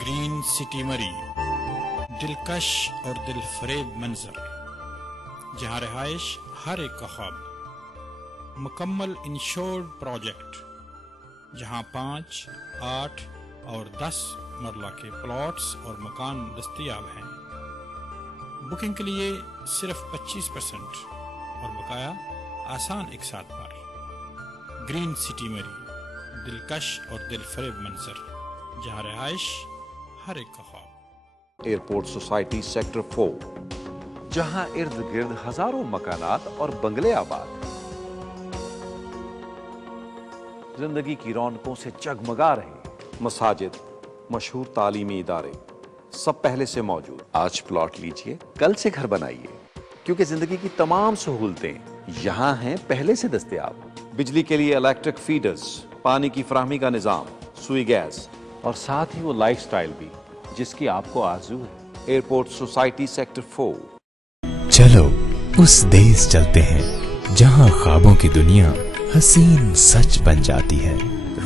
Green city मरी, दिलकश और दिलफरेब मंजर, जहां रिहाइश हर एक का ख्वाब। मुकम्मल इंश्योर्ड प्रोजेक्ट, जहां 5, 8 और 10 मरला के प्लॉट्स और मकान दस्तयाब हैं। बुकिंग के लिए सिर्फ 25% और बकाया आसान इकसात पर। ग्रीन सिटी मरी, दिलकश और दिलफरेब मंजर, जहां रिहाइश हर एक का ख्वाब। एयरपोर्ट सोसाइटी सेक्टर 4, जहां इर्द गिर्द हजारों मकानात और बंगले आबाद, जिंदगी की रौनकों से जगमगा रहे। मसाजिद, मशहूर तालीमी इदारे, सब पहले से मौजूद। आज प्लॉट लीजिए, कल से घर बनाइए, क्योंकि जिंदगी की तमाम सहूलतें यहां हैं पहले से दस्तयाब। बिजली के लिए इलेक्ट्रिक फीडर्स, पानी की फराहमी का निजाम, सुई गैस और साथ ही वो लाइफस्टाइल भी जिसकी आपको आरज़ू है। Airport society sector 4। चलो उस देश चलते हैं जहां ख्वाबों की दुनिया हसीन सच बन जाती है।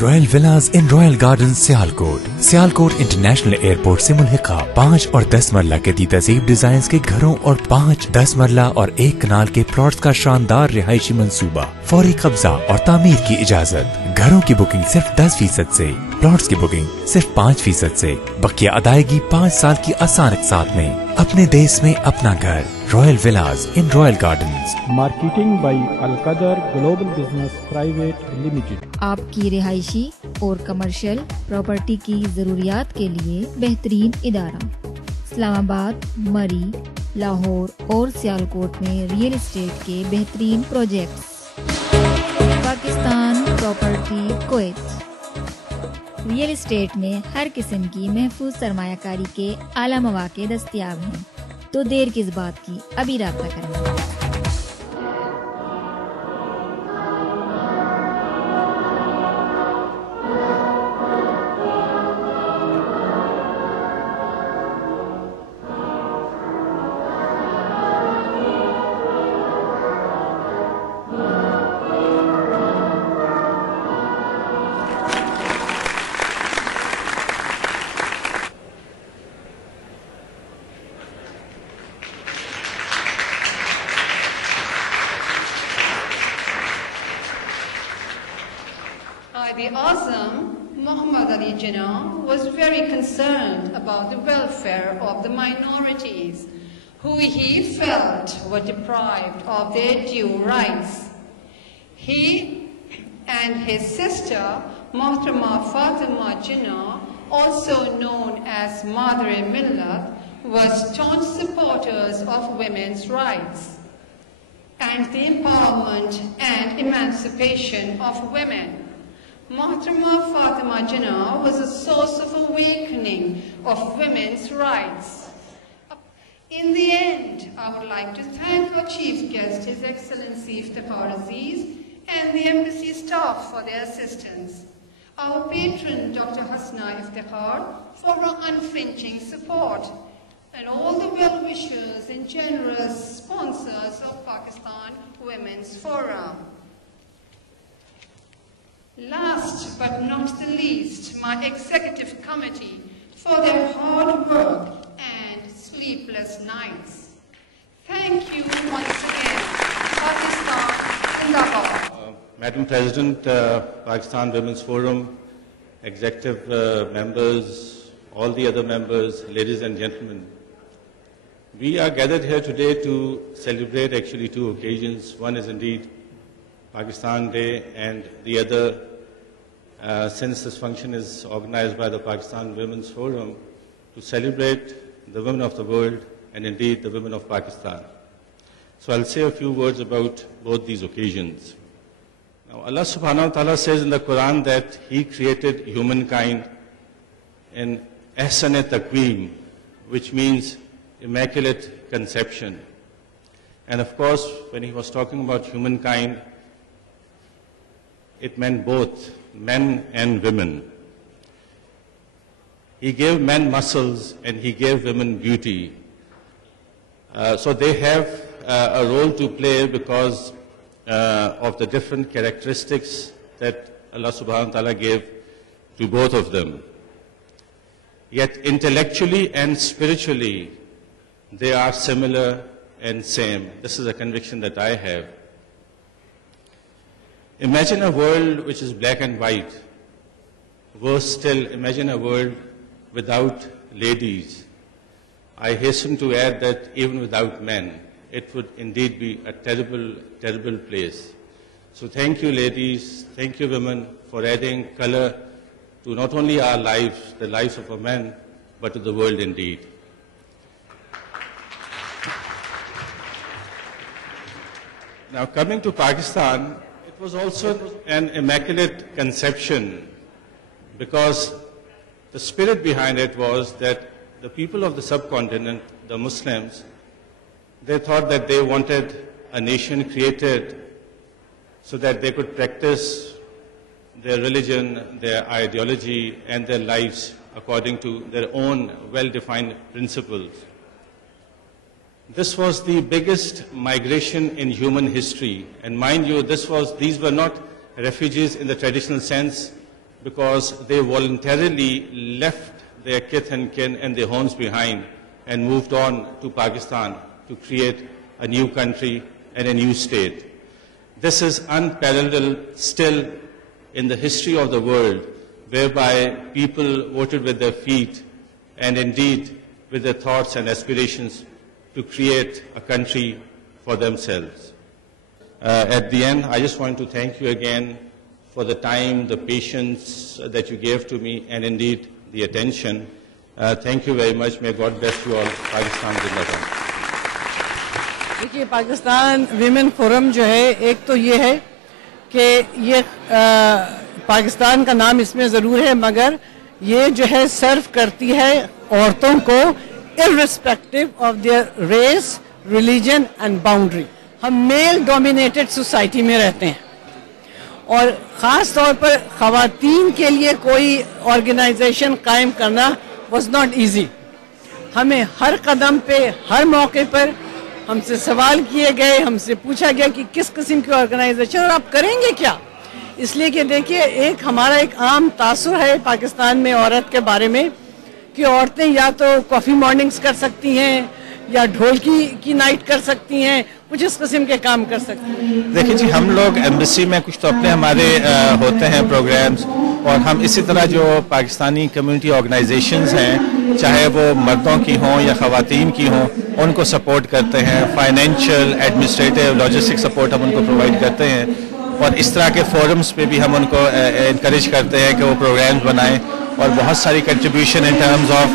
Royal villas in royal garden Sialkot international airport से मुल्हिका 5 और 10 मरला के तहजीब डिजाइन के घरों और 5, 10 मरला और 1 कनाल के प्लॉट्स का शानदार रिहायशी मंसूबा, फौरी कब्जा और तामीर की इजाजत। घरों की बुकिंग सिर्फ 10% से, प्लॉट्स की बुकिंग सिर्फ 5% से, बकिया अदायगी 5 साल की आसान साथ में। अपने देश में अपना घर, royal villas in royal gardens. Marketing by Al-Qadir global business private limited. आपकी रिहायशी और कमर्शियल प्रॉपर्टी की जरूरियात के लिए बेहतरीन इदारा। इस्लामाबाद, मरी, लाहौर और सियालकोट में रियल एस्टेट के बेहतरीन projects. Pakistan property Kuwait. Real estate में हर किस्म की महफूज सरमायाकारी के आला मौके दस्तयाब हैं। तो देर किस बात की, अभी राब्ता करें। The Azam, Muhammad Ali Jinnah, was very concerned about the welfare of the minorities, who he felt were deprived of their due rights. He and his sister, Mohtarama Fatima Jinnah, also known as Madre-e-Millat, were staunch supporters of women's rights and the empowerment and emancipation of women. Mohtarama Fatima Jinnah was a source of awakening of women's rights. In the end, I would like to thank our chief guest, His Excellency Iftikhar Aziz, and the embassy staff for their assistance. Our patron, Dr. Hasna Iftikhar, for her unflinching support, and all the well-wishers and generous sponsors of Pakistan Women's Forum. Last but not the least, my executive committee for their hard work and sleepless nights. Thank you once again. Pakistan Zindabad. Madam President, Pakistan Women's Forum, executive members, all the other members, ladies and gentlemen. We are gathered here today to celebrate actually 2 occasions. One is indeed Pakistan Day, and the other, since this function is organized by the Pakistan Women's Forum, to celebrate the women of the world and indeed the women of Pakistan. So I'll say a few words about both these occasions. Now Allah subhanahu wa ta'ala says in the Quran that He created humankind in ahsan taqweem, which means immaculate conception. And of course, when He was talking about humankind, it meant both men and women. He gave men muscles and He gave women beauty. So they have a role to play because of the different characteristics that Allah subhanahu wa ta'ala gave to both of them. yet intellectually and spiritually they are similar and same. This is a conviction that I have. Imagine a world which is black and white. Worse still, imagine a world without ladies. I hasten to add that even without men, it would indeed be a terrible, terrible place. So thank you, ladies, thank you, women, for adding color to not only our lives, the lives of our men, but to the world indeed. Now, coming to Pakistan, it was also an immaculate conception, because the spirit behind it was that the people of the subcontinent, the Muslims, they thought that they wanted a nation created so that they could practice their religion, their ideology, and their lives according to their own well-defined principles. This was the biggest migration in human history. And mind you, these were not refugees in the traditional sense, because they voluntarily left their kith and kin and their homes behind and moved on to Pakistan to create a new country and a new state. This is unparalleled still in the history of the world, whereby people voted with their feet and indeed with their thoughts and aspirations to create a country for themselves. At the end, I just want to thank you again for the time, the patience that you gave to me, and indeed the attention. Thank you very much. May God bless you all. Pakistan Zindabad. देखिए, Pakistan women forum जो है, एक तो ये है कि ये पाकिस्तान का नाम इसमें ज़रूर है, मगर ये जो है सर्व करती है औरतों को irrespective of their race, religion and boundary. हम मेल डोमिनेटेड सोसाइटी में रहते हैं और ख़ास तौर पर ख़वातीन के लिए कोई ऑर्गेनाइजेशन कायम करना was not easy. हमें हर कदम पे, हर मौके पर हमसे सवाल किए गए, हमसे पूछा गया कि किस किस्म की ऑर्गेनाइजेशन और आप करेंगे क्या. इसलिए कि देखिए, हमारा एक आम तासुर है पाकिस्तान में औरत के बारे में कि औरतें या तो कॉफ़ी मॉर्निंग्स कर सकती हैं या ढोलकी की नाइट कर सकती हैं, कुछ इस किस्म के काम कर सकती हैं. देखिए जी, हम लोग एम्बेसी में कुछ तो अपने हमारे होते हैं प्रोग्राम्स, और हम इसी तरह जो पाकिस्तानी कम्युनिटी ऑर्गेनाइजेशंस हैं, चाहे वो मर्दों की हों या ख़वातीन की हों, उनको सपोर्ट करते हैं. फाइनेंशियल, एडमिनिस्ट्रेटिव, लॉजिस्टिक सपोर्ट हम उनको प्रोवाइड करते हैं, और इस तरह के फोरम्स पे भी हम उनको इनकरेज करते हैं कि वो प्रोग्राम्स बनाएं. और बहुत सारी contribution in terms of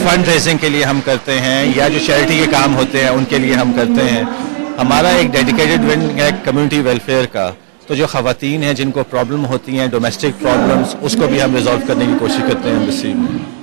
fund raising के लिए हम करते हैं, या जो चैरिटी के काम होते हैं उनके लिए हम करते हैं. हमारा एक डेडिकेटेड विंग है कम्युनिटी वेलफेयर का, तो जो ख़वातीन हैं जिनको प्रॉब्लम होती हैं, डोमेस्टिक प्रॉब्लम्स, उसको भी हम रिजॉल्व करने की कोशिश करते हैं एम्बेसी में.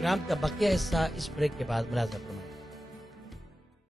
प्रोग्राम का बकिया हिस्सा इस ब्रेक के बाद मुलाज़ा फरमाएं।